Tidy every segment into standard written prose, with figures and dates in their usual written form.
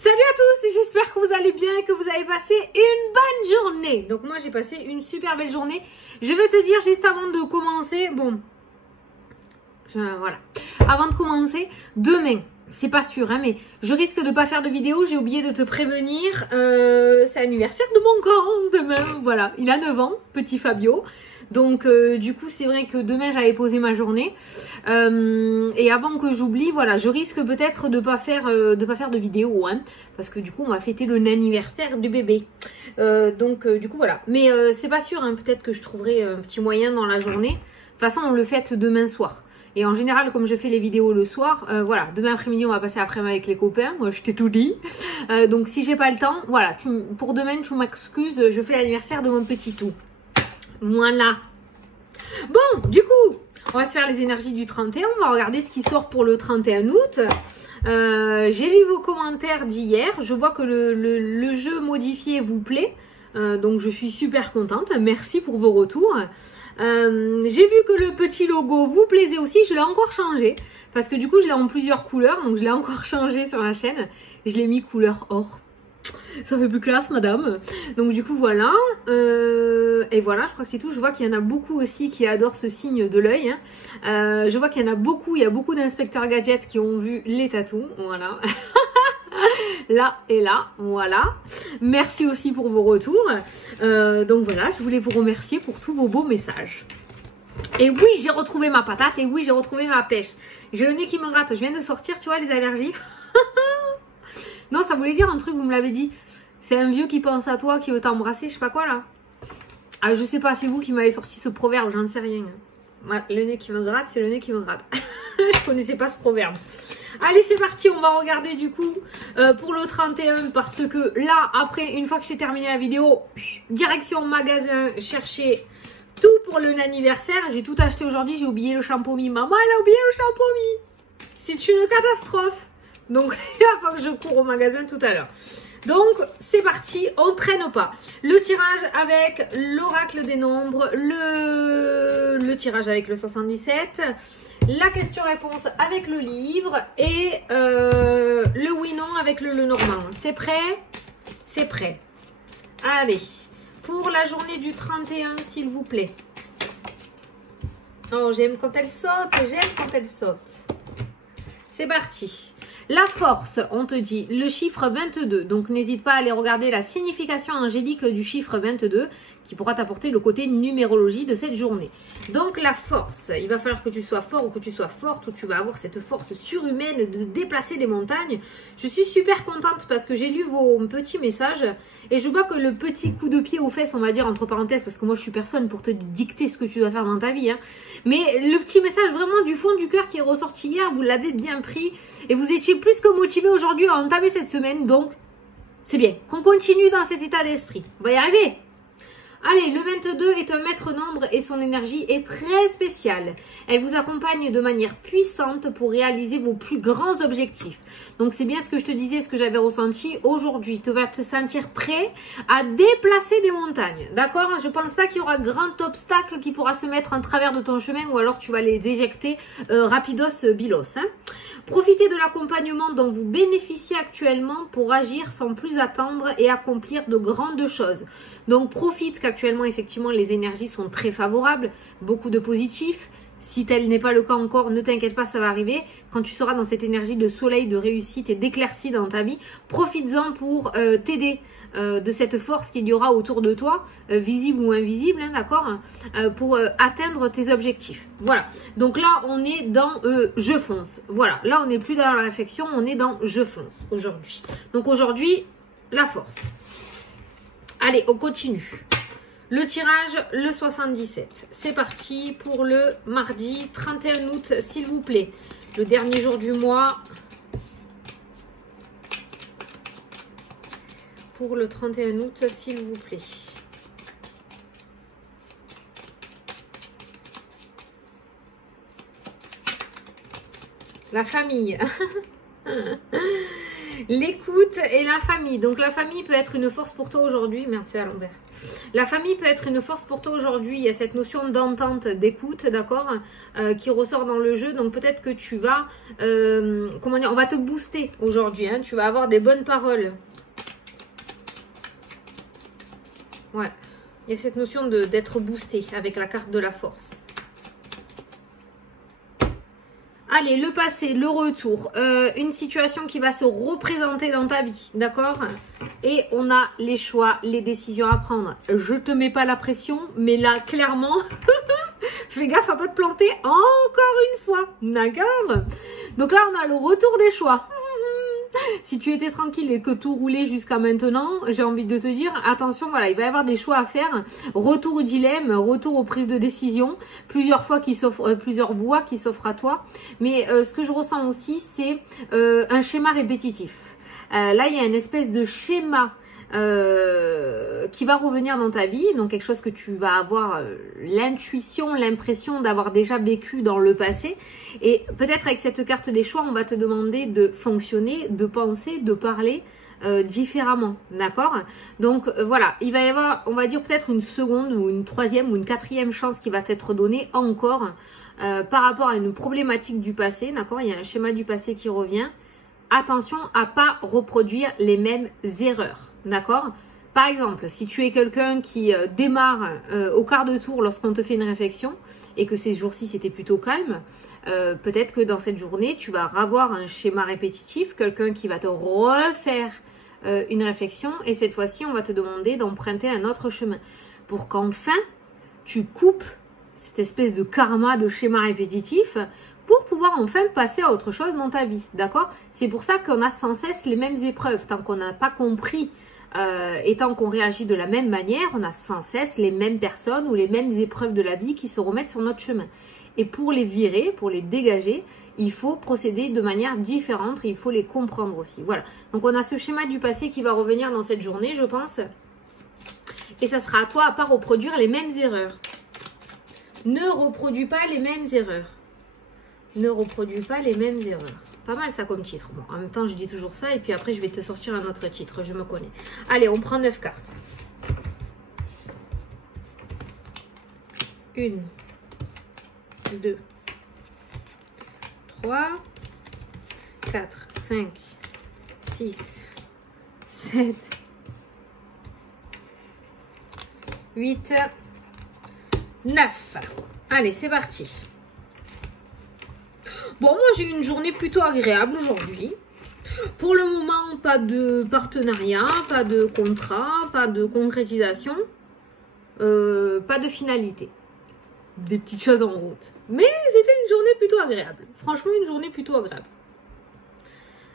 Salut à tous, j'espère que vous allez bien et que vous avez passé une bonne journée. Donc moi j'ai passé une super belle journée. Je vais te dire juste avant de commencer, voilà. Avant de commencer, demain, c'est pas sûr hein, mais je risque de pas faire de vidéo, j'ai oublié de te prévenir. C'est l'anniversaire de mon grand demain, voilà. Il a 9 ans, petit Fabio. Donc du coup c'est vrai que demain j'avais posé ma journée et avant que j'oublie, voilà, je risque peut-être de pas faire de vidéo hein, parce que du coup on va fêter l'anniversaire du bébé. Du coup voilà, mais c'est pas sûr hein, peut-être que je trouverai un petit moyen dans la journée. De toute façon on le fête demain soir. Et en général, comme je fais les vidéos le soir, voilà, demain après-midi, on va passer après-midi avec les copains. Moi, je t'ai tout dit. Donc, si j'ai pas le temps, voilà, pour demain, tu m'excuses, je fais l'anniversaire de mon petit tout. Voilà. Bon, du coup, on va se faire les énergies du 31. On va regarder ce qui sort pour le 31 août. J'ai lu vos commentaires d'hier. Je vois que le jeu modifié vous plaît. Donc, je suis super contente. Merci pour vos retours. J'ai vu que le petit logo vous plaisait aussi. Je l'ai encore changé. Parce que du coup, je l'ai en plusieurs couleurs. Donc, je l'ai encore changé sur la chaîne. Je l'ai mis couleur or. Ça fait plus classe, madame. Donc du coup, voilà. Et voilà, je crois que c'est tout. Je vois qu'il y en a beaucoup aussi qui adorent ce signe de l'œil. Hein. Je vois qu'il y en a beaucoup. Il y a beaucoup d'inspecteurs gadgets qui ont vu les tatous. Voilà. Là et là, voilà. Merci aussi pour vos retours. Donc voilà, je voulais vous remercier pour tous vos beaux messages. Et oui, j'ai retrouvé ma patate. Et oui, j'ai retrouvé ma pêche. J'ai le nez qui me gratte. Je viens de sortir, tu vois, les allergies. Non, ça voulait dire un truc, vous me l'avez dit. C'est un vieux qui pense à toi, qui veut t'embrasser, je sais pas quoi là. Ah, je sais pas, c'est vous qui m'avez sorti ce proverbe, j'en sais rien. Ouais, le nez qui me gratte, c'est le nez qui me gratte. Je connaissais pas ce proverbe. Allez, c'est parti, on va regarder du coup pour le 31 parce que là, après, une fois que j'ai terminé la vidéo, direction magasin, chercher tout pour l'anniversaire. J'ai tout acheté aujourd'hui, j'ai oublié le shampoing. Maman, elle a oublié le shampoing. C'est une catastrophe. Donc, il va falloir que je cours au magasin tout à l'heure. Donc, c'est parti, on traîne pas. Le tirage avec l'oracle des nombres, le tirage avec le 77, la question-réponse avec le livre et le oui-non avec le Normand. C'est prêt? C'est prêt. Allez, pour la journée du 31, s'il vous plaît. Oh, j'aime quand elle saute, j'aime quand elle saute. C'est parti. La force, on te dit le chiffre 22. Donc, n'hésite pas à aller regarder la signification angélique du chiffre 22 qui pourra t'apporter le côté numérologie de cette journée. Donc, la force, il va falloir que tu sois fort ou que tu sois forte ou tu vas avoir cette force surhumaine de déplacer des montagnes. Je suis super contente parce que j'ai lu vos petits messages et je vois que le petit coup de pied aux fesses, on va dire entre parenthèses, parce que moi, je suis personne pour te dicter ce que tu dois faire dans ta vie. Hein. Mais le petit message vraiment du fond du cœur qui est ressorti hier, vous l'avez bien pris et vous étiez plus que motivé aujourd'hui à entamer cette semaine, donc c'est bien qu'on continue dans cet état d'esprit. On va y arriver. Allez, le 22 est un maître nombre et son énergie est très spéciale. Elle vous accompagne de manière puissante pour réaliser vos plus grands objectifs. Donc c'est bien ce que je te disais, ce que j'avais ressenti. Aujourd'hui, tu vas te sentir prêt à déplacer des montagnes. D'accord? Je pense pas qu'il y aura grand obstacle qui pourra se mettre en travers de ton chemin ou alors tu vas les éjecter rapidos bilos. Hein. Profitez de l'accompagnement dont vous bénéficiez actuellement pour agir sans plus attendre et accomplir de grandes choses. Donc profite qu'actuellement effectivement les énergies sont très favorables, beaucoup de positifs. Si tel n'est pas le cas encore, ne t'inquiète pas, ça va arriver. Quand tu seras dans cette énergie de soleil, de réussite et d'éclaircie dans ta vie, profites-en pour t'aider de cette force qu'il y aura autour de toi, visible ou invisible, hein, d'accord, pour atteindre tes objectifs. Voilà. Donc là, on est dans je fonce. Voilà. Là, on n'est plus dans la réflexion, on est dans je fonce aujourd'hui. Donc aujourd'hui, la force. Allez, on continue. Le tirage, le 77. C'est parti pour le mardi 31 août, s'il vous plaît. Le dernier jour du mois. Pour le 31 août, s'il vous plaît. La famille. L'écoute et la famille. Donc la famille peut être une force pour toi aujourd'hui. Merde, c'est à l'envers. La famille peut être une force pour toi aujourd'hui. Il y a cette notion d'entente, d'écoute, d'accord, qui ressort dans le jeu. Donc peut-être que tu vas, comment dire, on va te booster aujourd'hui. Hein, tu vas avoir des bonnes paroles. Ouais, il y a cette notion d'être boosté avec la carte de la force. Allez, le passé, le retour, une situation qui va se représenter dans ta vie, d'accord? Et on a les choix, les décisions à prendre. Je te mets pas la pression, mais là, clairement, fais gaffe à pas te planter encore une fois, d'accord? Donc là, on a le retour des choix. Si tu étais tranquille et que tout roulait jusqu'à maintenant, j'ai envie de te dire, attention, voilà, il va y avoir des choix à faire. Retour au dilemme, retour aux prises de décision, plusieurs voies qui s'offrent à toi. Mais ce que je ressens aussi, c'est un schéma répétitif. Là, il y a une espèce de schéma qui va revenir dans ta vie, donc quelque chose que tu vas avoir l'intuition, l'impression d'avoir déjà vécu dans le passé. Et peut-être avec cette carte des choix, on va te demander de fonctionner, de penser, de parler différemment, d'accord? Donc voilà, il va y avoir, on va dire peut-être une seconde ou une troisième ou une quatrième chance qui va t'être donnée encore par rapport à une problématique du passé, d'accord? Il y a un schéma du passé qui revient. Attention à pas reproduire les mêmes erreurs. D'accord? Par exemple, si tu es quelqu'un qui démarre au quart de tour lorsqu'on te fait une réflexion et que ces jours-ci c'était plutôt calme, peut-être que dans cette journée, tu vas avoir un schéma répétitif, quelqu'un qui va te refaire une réflexion et cette fois-ci, on va te demander d'emprunter un autre chemin pour qu'enfin, tu coupes cette espèce de karma de schéma répétitif pour pouvoir enfin passer à autre chose dans ta vie, d'accord? C'est pour ça qu'on a sans cesse les mêmes épreuves, tant qu'on n'a pas compris et tant qu'on réagit de la même manière, on a sans cesse les mêmes personnes ou les mêmes épreuves de la vie qui se remettent sur notre chemin. Et pour les virer, pour les dégager, il faut procéder de manière différente et il faut les comprendre aussi. Voilà, donc on a ce schéma du passé qui va revenir dans cette journée, je pense. Et ça sera à toi à ne pas reproduire les mêmes erreurs. Ne reproduis pas les mêmes erreurs. Ne reproduis pas les mêmes erreurs. Pas mal ça comme titre. Bon, en même temps, je dis toujours ça et puis après, je vais te sortir un autre titre. Je me connais. Allez, on prend 9 cartes. 1, 2, 3, 4, 5, 6, 7, 8, 9. Allez, c'est parti. Bon, moi, j'ai eu une journée plutôt agréable aujourd'hui. Pour le moment, pas de partenariat, pas de contrat, pas de concrétisation, pas de finalité. Des petites choses en route. Mais c'était une journée plutôt agréable. Franchement, une journée plutôt agréable.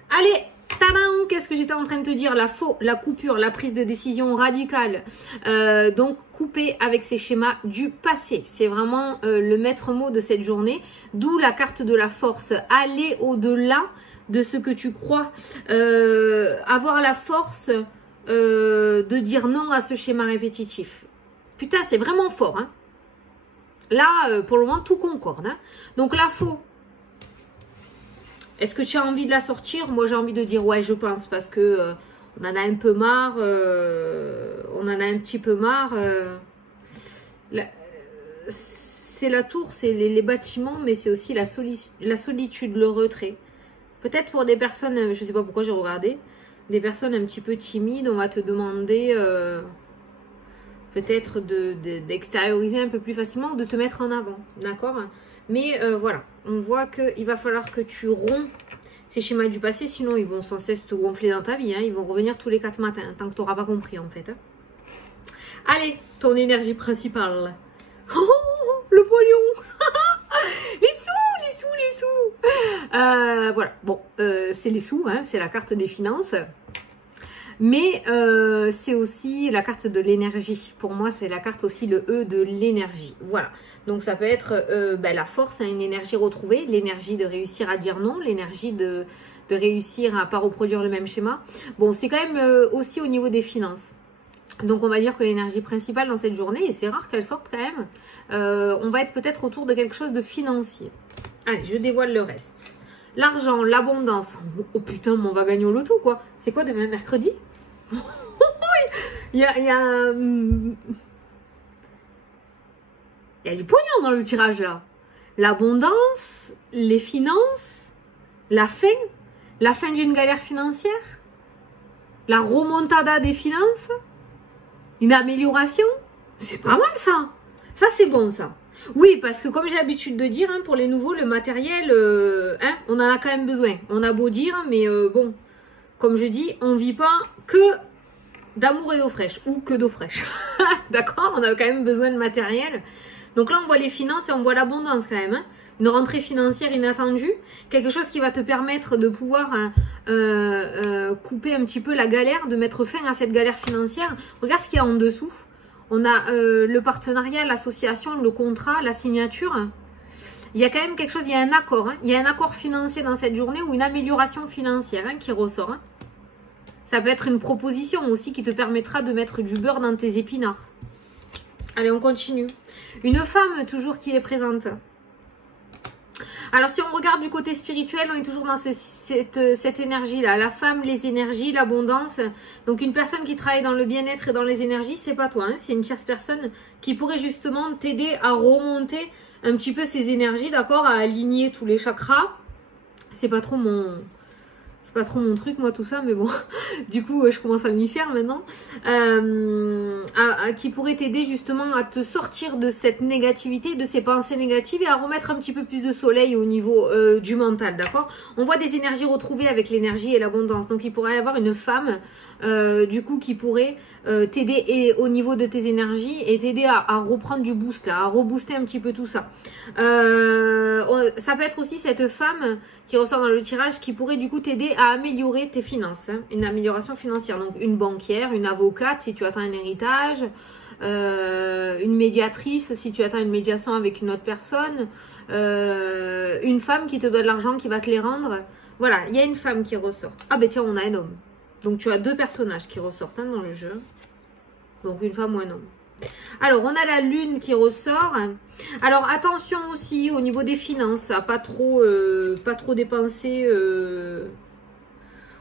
Allez, tadam, qu'est-ce que j'étais en train de te dire? La coupure, la prise de décision radicale. Donc, couper avec ces schémas du passé. C'est vraiment le maître mot de cette journée. D'où la carte de la force. Aller au-delà de ce que tu crois. Avoir la force de dire non à ce schéma répétitif. Putain, c'est vraiment fort, hein. Là, pour le moment, tout concorde. Hein. Donc, la faux. Est-ce que tu as envie de la sortir? Moi, j'ai envie de dire ouais, je pense, parce que on en a un peu marre. On en a un petit peu marre. C'est la tour, c'est les bâtiments, mais c'est aussi la solitude, le retrait. Peut-être pour des personnes, je ne sais pas pourquoi j'ai regardé, des personnes un petit peu timides, on va te demander peut-être d'extérioriser un peu plus facilement ou de te mettre en avant, d'accord? Mais voilà, on voit qu'il va falloir que tu romps ces schémas du passé, sinon ils vont sans cesse te gonfler dans ta vie, hein, ils vont revenir tous les 4 matins, tant que tu n'auras pas compris en fait. Hein. Allez, ton énergie principale. Oh, le pognon. Les sous. Voilà, bon, c'est les sous, hein, c'est la carte des finances. Mais c'est aussi la carte de l'énergie. Pour moi, c'est la carte aussi, le E de l'énergie. Voilà. Donc, ça peut être la force, hein, une énergie retrouvée, l'énergie de réussir à dire non, l'énergie de réussir à ne pas reproduire le même schéma. Bon, c'est quand même aussi au niveau des finances. Donc, on va dire que l'énergie principale dans cette journée, et c'est rare qu'elle sorte quand même, on va être peut-être autour de quelque chose de financier. Allez, je dévoile le reste. l'argent, l'abondance. Oh putain, mais on va gagner au loto, quoi. C'est quoi demain, mercredi? Il y a du pognon dans le tirage, là. L'abondance, les finances, la fin d'une galère financière, la remontada des finances, une amélioration. C'est pas mal, ça. Ça, c'est bon, ça. Oui, parce que comme j'ai l'habitude de dire, hein, pour les nouveaux, le matériel, hein, on en a quand même besoin. On a beau dire, mais bon, comme je dis, on vit pas que d'amour et d'eau fraîche, ou que d'eau fraîche. D'accord? On a quand même besoin de matériel. Donc là, on voit les finances et on voit l'abondance quand même. Hein. Une rentrée financière inattendue, quelque chose qui va te permettre de pouvoir couper un petit peu la galère, de mettre fin à cette galère financière. Regarde ce qu'il y a en dessous. On a le partenariat, l'association, le contrat, la signature. Il y a quand même quelque chose, il y a un accord. Hein. Il y a un accord financier dans cette journée ou une amélioration financière qui ressort. Hein. Ça peut être une proposition aussi qui te permettra de mettre du beurre dans tes épinards. Allez, on continue. Une femme toujours qui est présente. Alors, si on regarde du côté spirituel, on est toujours dans cette énergie-là. La femme, les énergies, l'abondance. Donc, une personne qui travaille dans le bien-être et dans les énergies, c'est pas toi. Hein, c'est une tierce personne qui pourrait justement t'aider à remonter un petit peu ces énergies, d'accord, à aligner tous les chakras. C'est pas trop mon truc, moi, tout ça, mais bon, du coup, je commence à m'y faire maintenant, qui pourrait t'aider justement à te sortir de cette négativité, de ces pensées négatives et à remettre un petit peu plus de soleil au niveau du mental, d'accord? On voit des énergies retrouvées avec l'énergie et l'abondance, donc il pourrait y avoir une femme, du coup, qui pourrait t'aider au niveau de tes énergies et t'aider à reprendre du boost, là, à rebooster un petit peu tout ça. Ça peut être aussi cette femme qui ressort dans le tirage qui pourrait du coup t'aider à améliorer tes finances, hein, une amélioration financière. Donc une banquière, une avocate si tu attends un héritage, une médiatrice si tu attends une médiation avec une autre personne, une femme qui te donne l'argent, qui va te les rendre. Voilà, il y a une femme qui ressort. Ah ben tiens, on a un homme. Donc tu as deux personnages qui ressortent hein, dans le jeu. Donc une femme ou un homme. Alors, on a la lune qui ressort. Alors, attention aussi au niveau des finances, à pas trop dépenser.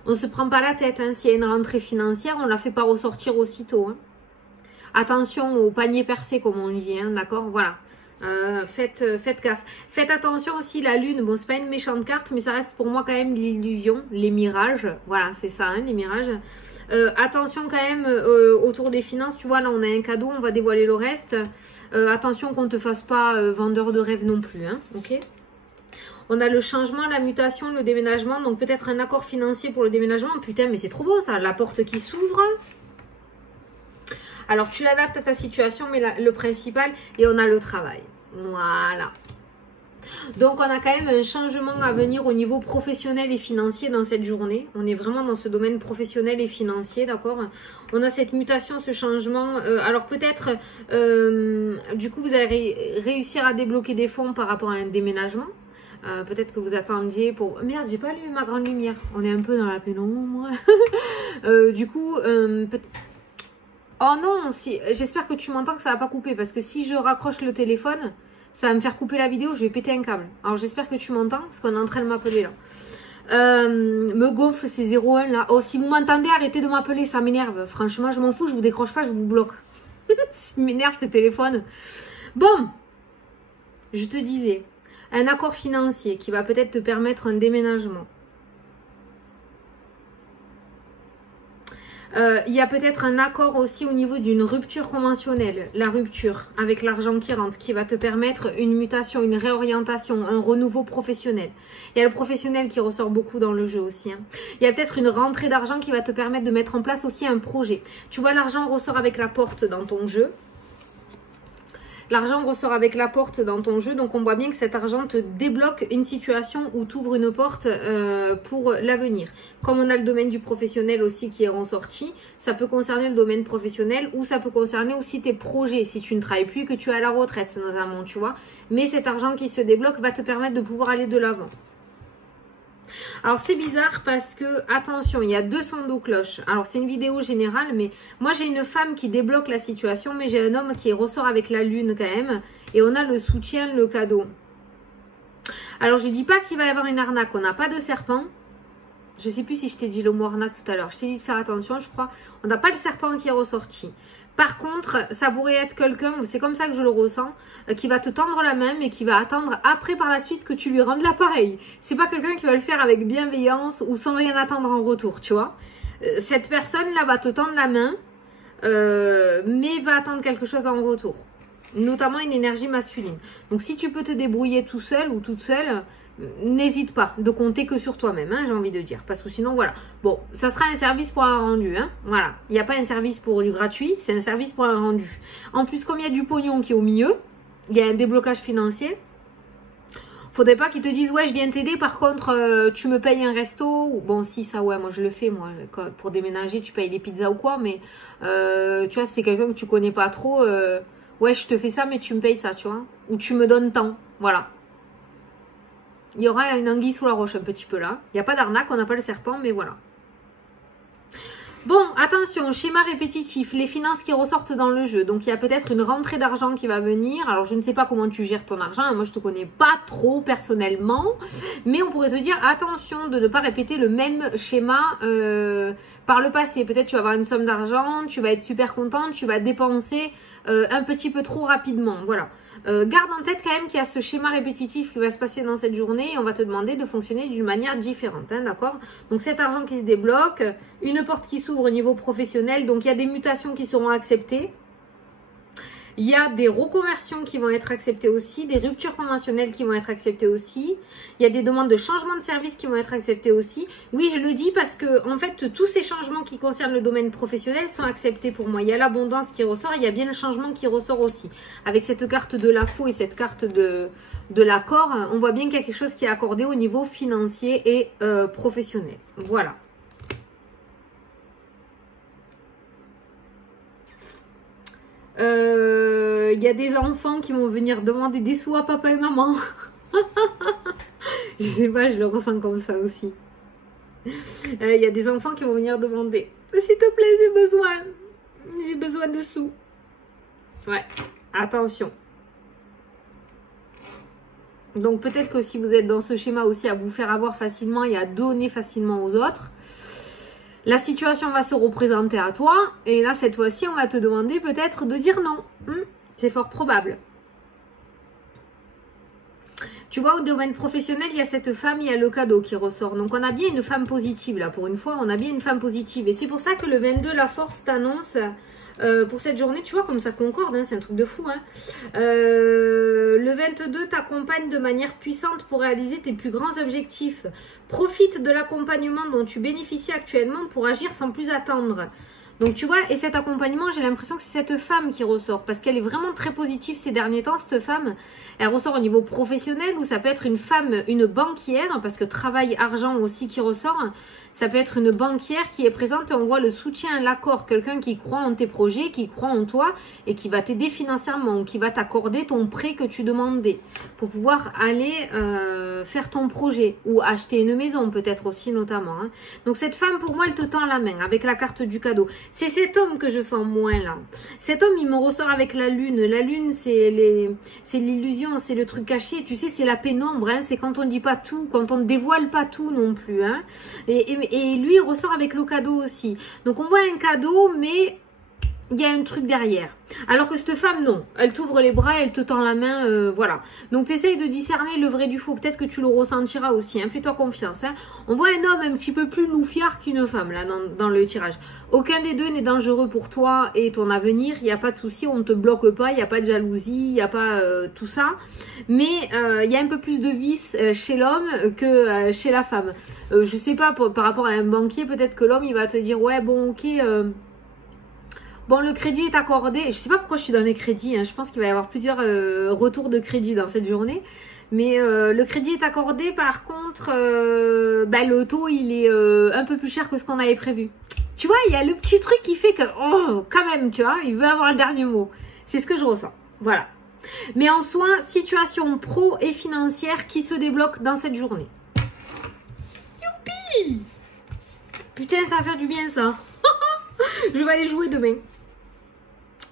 On se prend pas la tête. Hein. S'il y a une rentrée financière, on la fait pas ressortir aussitôt. Hein. Attention au panier percé, comme on dit. Hein, d'accord? Voilà. Faites gaffe. Faites attention aussi, la lune. Bon, c'est pas une méchante carte, mais ça reste pour moi quand même l'illusion, les mirages. Voilà, c'est ça, hein, les mirages. Attention quand même autour des finances, tu vois, là on a un cadeau, on va dévoiler le reste. Attention qu'on ne te fasse pas vendeur de rêve non plus, hein, ok? On a le changement, la mutation, le déménagement, donc peut-être un accord financier pour le déménagement. Putain, mais c'est trop beau ça, la porte qui s'ouvre. Alors tu l'adaptes à ta situation, mais le principal, et on a le travail. Voilà. Donc, on a quand même un changement à venir au niveau professionnel et financier dans cette journée. On est vraiment dans ce domaine professionnel et financier, d'accord? On a cette mutation, ce changement. Alors, peut-être, du coup, vous allez réussir à débloquer des fonds par rapport à un déménagement. Peut-être que vous attendiez pour... Merde, j'ai pas allumé ma grande lumière. On est un peu dans la pénombre. Du coup, oh non, j'espère que tu m'entends, que ça va pas couper. Parce que si je raccroche le téléphone... Ça va me faire couper la vidéo, je vais péter un câble. Alors j'espère que tu m'entends, parce qu'on est en train de m'appeler là. Me gonfle ces 01 là. Oh, si vous m'entendez, arrêtez de m'appeler, ça m'énerve. Franchement, je m'en fous, je vous décroche pas, je vous bloque. Ça m'énerve ces téléphones. Bon, je te disais, un accord financier qui va peut-être te permettre un déménagement. Il y a peut-être un accord aussi au niveau d'une rupture conventionnelle, la rupture avec l'argent qui rentre, qui va te permettre une mutation, une réorientation, un renouveau professionnel. Il y a le professionnel qui ressort beaucoup dans le jeu aussi. Hein. Il y a peut-être une rentrée d'argent qui va te permettre de mettre en place aussi un projet. Tu vois, l'argent ressort avec la porte dans ton jeu. L'argent ressort avec la porte dans ton jeu, donc on voit bien que cet argent te débloque une situation ou t'ouvre une porte pour l'avenir. Comme on a le domaine du professionnel aussi qui est ressorti, ça peut concerner le domaine professionnel ou ça peut concerner aussi tes projets, si tu ne travailles plus, que tu es à la retraite notamment, tu vois. Mais cet argent qui se débloque va te permettre de pouvoir aller de l'avant. Alors c'est bizarre parce que, attention, il y a deux sons de cloche. Alors c'est une vidéo générale, mais moi j'ai une femme qui débloque la situation, mais j'ai un homme qui ressort avec la lune quand même. Et on a le soutien, le cadeau. Alors, je dis pas qu'il va y avoir une arnaque. On n'a pas de serpent. Je sais plus si je t'ai dit le mot arnaque tout à l'heure. Je t'ai dit de faire attention, je crois. On n'a pas le serpent qui est ressorti. Par contre, ça pourrait être quelqu'un, c'est comme ça que je le ressens, qui va te tendre la main, mais qui va attendre après par la suite que tu lui rendes l'appareil. C'est pas quelqu'un qui va le faire avec bienveillance ou sans rien attendre en retour, tu vois. Cette personne-là va te tendre la main, mais va attendre quelque chose en retour. Notamment une énergie masculine. Donc si tu peux te débrouiller tout seul ou toute seule, n'hésite pas de compter que sur toi-même, hein, j'ai envie de dire. Parce que sinon, voilà. Bon, ça sera un service pour un rendu. Hein, voilà. Il n'y a pas un service pour du gratuit, c'est un service pour un rendu. En plus, comme il y a du pognon qui est au milieu, il y a un déblocage financier. Faudrait pas qu'ils te disent, ouais, je viens t'aider, par contre, tu me payes un resto. Bon, si, ça, ouais, moi, je le fais, moi. Pour déménager, tu payes des pizzas ou quoi, mais tu vois, c'est quelqu'un que tu connais pas trop. Ouais, je te fais ça, mais tu me payes ça, tu vois. Ou tu me donnes tant. Voilà. Il y aura une anguille sous la roche un petit peu là. Il n'y a pas d'arnaque, on n'a pas le serpent, mais voilà. Bon, attention, schéma répétitif, les finances qui ressortent dans le jeu. Donc, il y a peut-être une rentrée d'argent qui va venir. Alors, je ne sais pas comment tu gères ton argent. Moi, je ne te connais pas trop personnellement. Mais on pourrait te dire, attention de ne pas répéter le même schéma par le passé. Peut-être tu vas avoir une somme d'argent, tu vas être super contente, tu vas dépenser un petit peu trop rapidement. Voilà. Garde en tête quand même qu'il y a ce schéma répétitif qui va se passer dans cette journée et on va te demander de fonctionner d'une manière différente, hein, d'accord? Donc cet argent qui se débloque, une porte qui s'ouvre au niveau professionnel, donc il y a des mutations qui seront acceptées. Il y a des reconversions qui vont être acceptées aussi, des ruptures conventionnelles qui vont être acceptées aussi. Il y a des demandes de changement de service qui vont être acceptées aussi. Oui, je le dis parce que en fait, tous ces changements qui concernent le domaine professionnel sont acceptés pour moi. Il y a l'abondance qui ressort, il y a bien le changement qui ressort aussi. Avec cette carte de la faux et cette carte de l'accord, on voit bien qu'il y a quelque chose qui est accordé au niveau financier et professionnel. Voilà. Il y a des enfants qui vont venir demander des sous à papa et maman. Je sais pas, je le ressens comme ça aussi. Il y a des enfants qui vont venir demander, s'il te plaît, j'ai besoin de sous. Ouais, attention. Donc peut-être que si vous êtes dans ce schéma aussi à vous faire avoir facilement et à donner facilement aux autres, la situation va se représenter à toi et là cette fois-ci on va te demander peut-être de dire non. C'est fort probable. Tu vois, au domaine professionnel, il y a cette femme, il y a le cadeau qui ressort. Donc on a bien une femme positive là, pour une fois on a bien une femme positive. Et c'est pour ça que le 22, la force t'annonce pour cette journée, tu vois comme ça concorde, hein, c'est un truc de fou. Hein. Le 22 t'accompagne de manière puissante pour réaliser tes plus grands objectifs. Profite de l'accompagnement dont tu bénéficies actuellement pour agir sans plus attendre. Donc tu vois, et cet accompagnement, j'ai l'impression que c'est cette femme qui ressort, parce qu'elle est vraiment très positive ces derniers temps, cette femme. Elle ressort au niveau professionnel, ou ça peut être une femme, une banquière, parce que travail, argent aussi qui ressort. Ça peut être une banquière qui est présente et on voit le soutien, l'accord, quelqu'un qui croit en tes projets, qui croit en toi et qui va t'aider financièrement, ou qui va t'accorder ton prêt que tu demandais pour pouvoir aller faire ton projet ou acheter une maison peut-être aussi notamment. Hein. Donc cette femme pour moi elle te tend la main avec la carte du cadeau. C'est cet homme que je sens moins là. Cet homme il me ressort avec la lune. La lune c'est l'illusion, c'est le truc caché. Tu sais c'est la pénombre, hein. C'est quand on ne dit pas tout, quand on ne dévoile pas tout non plus. Hein. Et lui il ressort avec le cadeau aussi. Donc on voit un cadeau mais il y a un truc derrière. Alors que cette femme, non. Elle t'ouvre les bras, elle te tend la main, voilà. Donc, tu essayes de discerner le vrai du faux. Peut-être que tu le ressentiras aussi, hein. Fais-toi confiance. Hein. On voit un homme un petit peu plus loufiard qu'une femme, là, dans le tirage. Aucun des deux n'est dangereux pour toi et ton avenir. Il n'y a pas de souci, on ne te bloque pas, il n'y a pas de jalousie, il n'y a pas tout ça. Mais il y a un peu plus de vice chez l'homme que chez la femme. Je sais pas, par rapport à un banquier, peut-être que l'homme, il va te dire, ouais, bon, ok... Bon, le crédit est accordé. Je ne sais pas pourquoi je suis dans les crédits. Hein. Je pense qu'il va y avoir plusieurs retours de crédit dans cette journée. Mais le crédit est accordé. Par contre, le taux, il est un peu plus cher que ce qu'on avait prévu. Tu vois, il y a le petit truc qui fait que, oh, quand même, tu vois, il veut avoir le dernier mot. C'est ce que je ressens. Voilà. Mais en soi, situation pro et financière qui se débloque dans cette journée. Youpi! Putain, ça va faire du bien, ça. Je vais aller jouer demain.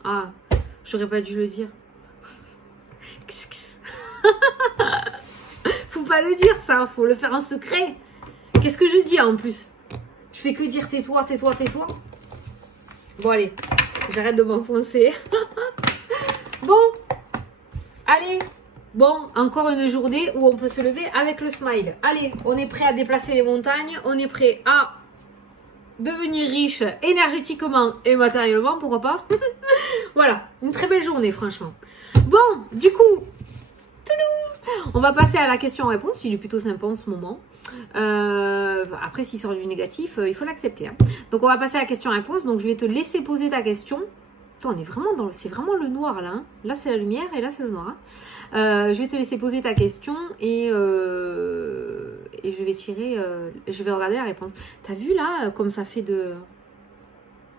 Ah, j'aurais pas dû le dire. pas le dire ça, faut le faire en secret. Qu'est-ce que je dis en plus? Je fais que dire tais-toi, tais-toi, tais-toi. Bon allez, j'arrête de m'enfoncer. Bon, allez. Bon, encore une journée où on peut se lever avec le smile. Allez, on est prêt à déplacer les montagnes. On est prêt à devenir riche énergétiquement et matériellement, pourquoi pas. Voilà, une très belle journée, franchement. Bon, du coup, on va passer à la question-réponse. Il est plutôt sympa en ce moment. Après, s'il sort du négatif, il faut l'accepter. Hein. Donc, on va passer à la question-réponse. Donc, je vais te laisser poser ta question. Attends, on est vraiment dans... C'est vraiment le noir, là. Hein. Là, c'est la lumière et là, c'est le noir. Hein. Je vais te laisser poser ta question et je vais tirer... je vais regarder la réponse. T'as vu, là, comme ça fait de...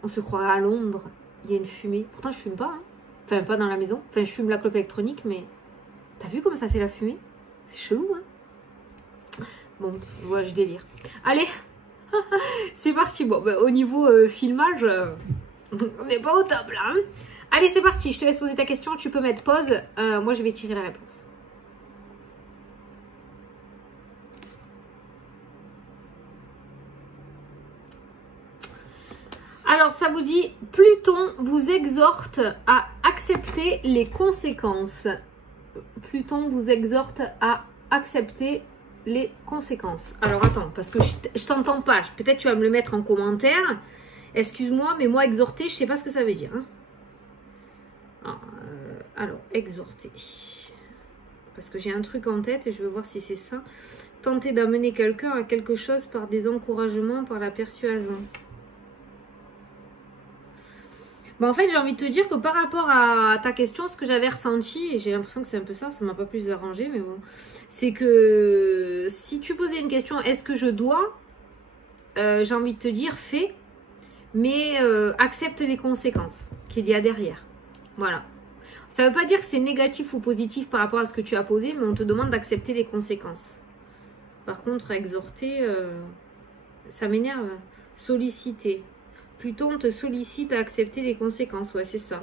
On se croirait à Londres. Il y a une fumée. Pourtant, je fume pas. Hein. Enfin, pas dans la maison. Enfin, je fume la clope électronique, mais... T'as vu comme ça fait la fumée? C'est chelou, hein. Bon, ouais, je délire. Allez, c'est parti. Bon, bah, au niveau filmage, on n'est pas au top, là. Hein. Allez, c'est parti. Je te laisse poser ta question. Tu peux mettre pause. Moi, je vais tirer la réponse. Alors, ça vous dit, Pluton vous exhorte à accepter les conséquences. Pluton vous exhorte à accepter les conséquences. Alors, attends, parce que je t'entends pas. Peut-être tu vas me le mettre en commentaire. Excuse-moi, mais moi, exhorter, je sais pas ce que ça veut dire. Hein. Alors, exhorter. Parce que j'ai un truc en tête et je veux voir si c'est ça. Tenter d'amener quelqu'un à quelque chose par des encouragements, par la persuasion. Bah en fait, j'ai envie de te dire que par rapport à ta question, ce que j'avais ressenti, et j'ai l'impression que c'est un peu ça m'a pas plus arrangé, mais bon, c'est que si tu posais une question, est-ce que je dois, j'ai envie de te dire, fais, mais accepte les conséquences qu'il y a derrière. Voilà. Ça ne veut pas dire que c'est négatif ou positif par rapport à ce que tu as posé, mais on te demande d'accepter les conséquences. Par contre, exhorter, ça m'énerve. Solliciter. Pluton te sollicite à accepter les conséquences. Ouais, c'est ça.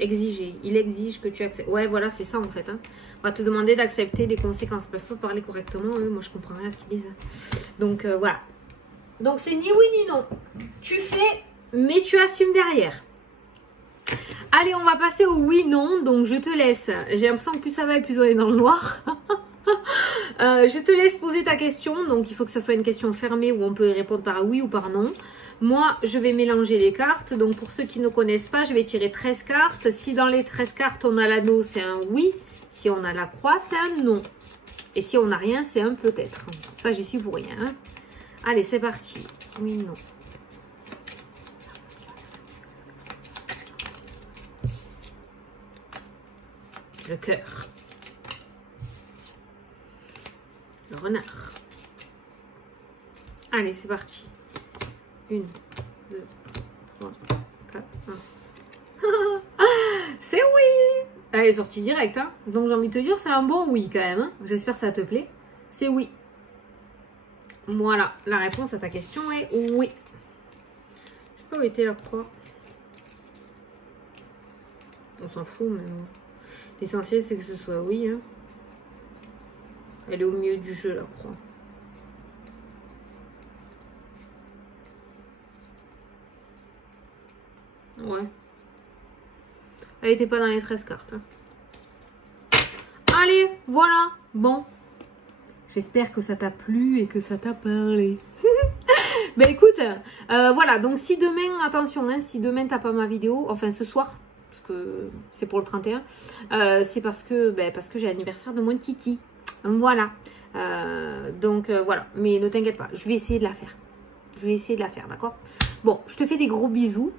Exiger. Il exige que tu acceptes. Ouais, voilà, c'est ça en fait. Hein. On va te demander d'accepter les conséquences. Il faut parler correctement. Moi, je comprends rien à ce qu'ils disent. Donc, voilà. Donc, c'est ni oui ni non. Tu fais, mais tu assumes derrière. Allez, on va passer au oui-non. Donc, je te laisse. J'ai l'impression que plus ça va et plus on est dans le noir. Je te laisse poser ta question. Donc, il faut que ça soit une question fermée où on peut répondre par oui ou par non. Moi, je vais mélanger les cartes. Donc, pour ceux qui ne connaissent pas, je vais tirer 13 cartes. Si dans les 13 cartes, on a l'anneau, c'est un oui. Si on a la croix, c'est un non. Et si on n'a rien, c'est un peut-être. Ça, j'y suis pour rien. Hein. Allez, c'est parti. Oui, non. Le cœur. Le renard. Allez, c'est parti. 1, 2, 3, 4, 1. C'est oui. Elle est sortie direct. Hein. Donc, j'ai envie de te dire, c'est un bon oui quand même. Hein. J'espère que ça te plaît. C'est oui. Voilà. La réponse à ta question est oui. Je sais pas où était la croix. On s'en fout, mais bon. L'essentiel, c'est que ce soit oui. Hein. Elle est au milieu du jeu, la croix. Ouais. Elle n'était pas dans les 13 cartes. Hein. Allez, voilà. Bon. J'espère que ça t'a plu et que ça t'a parlé. Ben écoute, voilà. Donc si demain, attention, hein, si demain t'as pas ma vidéo, enfin ce soir, parce que c'est pour le 31, c'est parce que j'ai l'anniversaire de mon Titi. Voilà. Donc voilà. Mais ne t'inquiète pas, je vais essayer de la faire. Je vais essayer de la faire, d'accord? Bon, je te fais des gros bisous.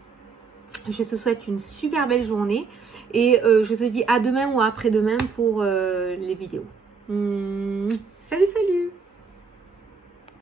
Je te souhaite une super belle journée. Et je te dis à demain ou après-demain pour les vidéos. Salut, salut!